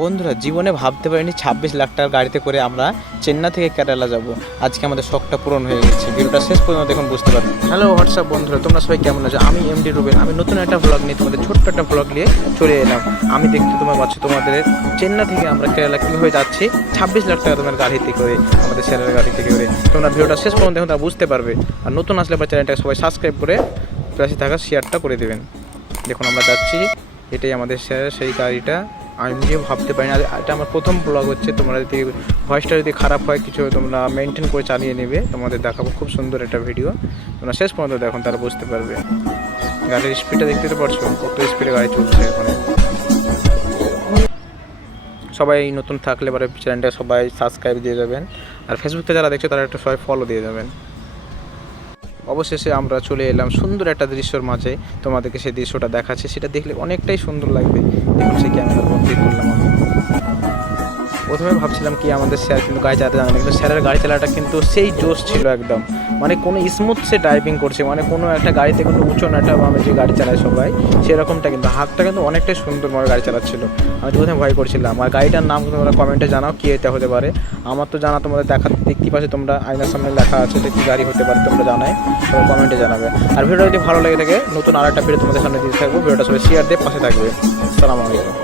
বন্ধুরা, জীবনে ভাবতে পারিনি 26 লাখ টাকার গাড়িতে করে আমরা চেন্নাই থেকে কেরালা যাব। আজকে আমাদের শখটা পূরণ হয়ে গেছে। ভিডিওটা শেষ পর্যন্ত দেখুন, বুঝতে পারবেন। হ্যালো হোয়াটসঅ্যাপ বন্ধুরা, তোমরা সবাই কেমন আছো? আমি এমডি রুবেল। আমি নতুন একটা ব্লগ নিয়ে তোমাদের ছোট্ট একটা ব্লগ নিয়ে চলে এলাম। আমি দেখতে তোমার পাচ্ছি তোমাদের চেন্নাই থেকে আমরা কেরালা কীভাবে যাচ্ছি 26 লাখ টাকা তোমার গাড়িতে করে, আমাদের শেয়ারের গাড়ি থেকে করে। তোমরা ভিডিওটা শেষ পর্যন্ত দেখুন, তা বুঝতে পারবে। আর নতুন আসলে বা চ্যানেলটাকে সবাই সাবস্ক্রাইব করে পাশে থাকা শেয়ারটা করে দেবেন। দেখুন আমরা যাচ্ছি, এটাই আমাদের শেয়ার, সেই গাড়িটা। আমি নিজেও ভাবতে পারি না, এটা আমার প্রথম ব্লগ হচ্ছে। তোমরা যদি ভয়েসটা যদি খারাপ হয় কিছু, তোমরা মেনটেন করে চালিয়ে নেবে। তোমাদের দেখাবো খুব সুন্দর একটা ভিডিও, তোমরা শেষ পর্যন্ত দেখুন, তারা বুঝতে পারবে। গাড়ির স্পিডটা দেখতে তো পারছো, কত স্পিডে গাড়ি চলছে এখানে। সবাই নতুন থাকলে পরে চ্যানেলটা সবাই সাবস্ক্রাইব দিয়ে যাবেন। আর ফেসবুকে যারা দেখছো তারা একটু সবাই ফলো দিয়ে যাবেন। অবশেষে আমরা চলে এলাম সুন্দর একটা দৃশ্যর মাঝে। তোমাদেরকে সেই দৃশ্যটা দেখাচ্ছি, সেটা দেখলে অনেকটাই সুন্দর লাগবে। দেখুন সেই ক্যামেরা বন্দি করলাম আমি। প্রথমে ভাবছিলাম কি আমাদের স্যার কিন্তু গাড়ি চালাতে জানে না, কিন্তু স্যারের গাড়ি চালাটা কিন্তু সেই জোশ ছিল একদম। মানে কোনো স্মুথ সে ড্রাইভিং করছে, মানে কোনো একটা গাড়িতে কোনো উঁচু নাটা আমি যে গাড়ি চালাই সবাই সেরকমটা, কিন্তু হাতটা কিন্তু অনেকটাই সুন্দরভাবে গাড়ি চালাচ্ছিল। আমি তো প্রথমে ভয় করছিলাম। আর গাড়িটার নাম তোমরা কমেন্টে জানাও কী এটা হতে পারে। আমার তো জানা, তোমাদের দেখতে পাচ্ছি তোমরা আয়নার সামনে লেখা আছে, এটা কী গাড়ি হতে পারে তোমরা জানাই, সবাই কমেন্টে জানাবে। আর ভিডিওটা যদি ভালো লেগে থাকে নতুন আর একটা ভিডিও তোমাদের সামনে দিতে থাকবো। ভিডিওটা সবাই শেয়ার দিয়ে পাশে থাকবে। আসসালামু আলাইকুম।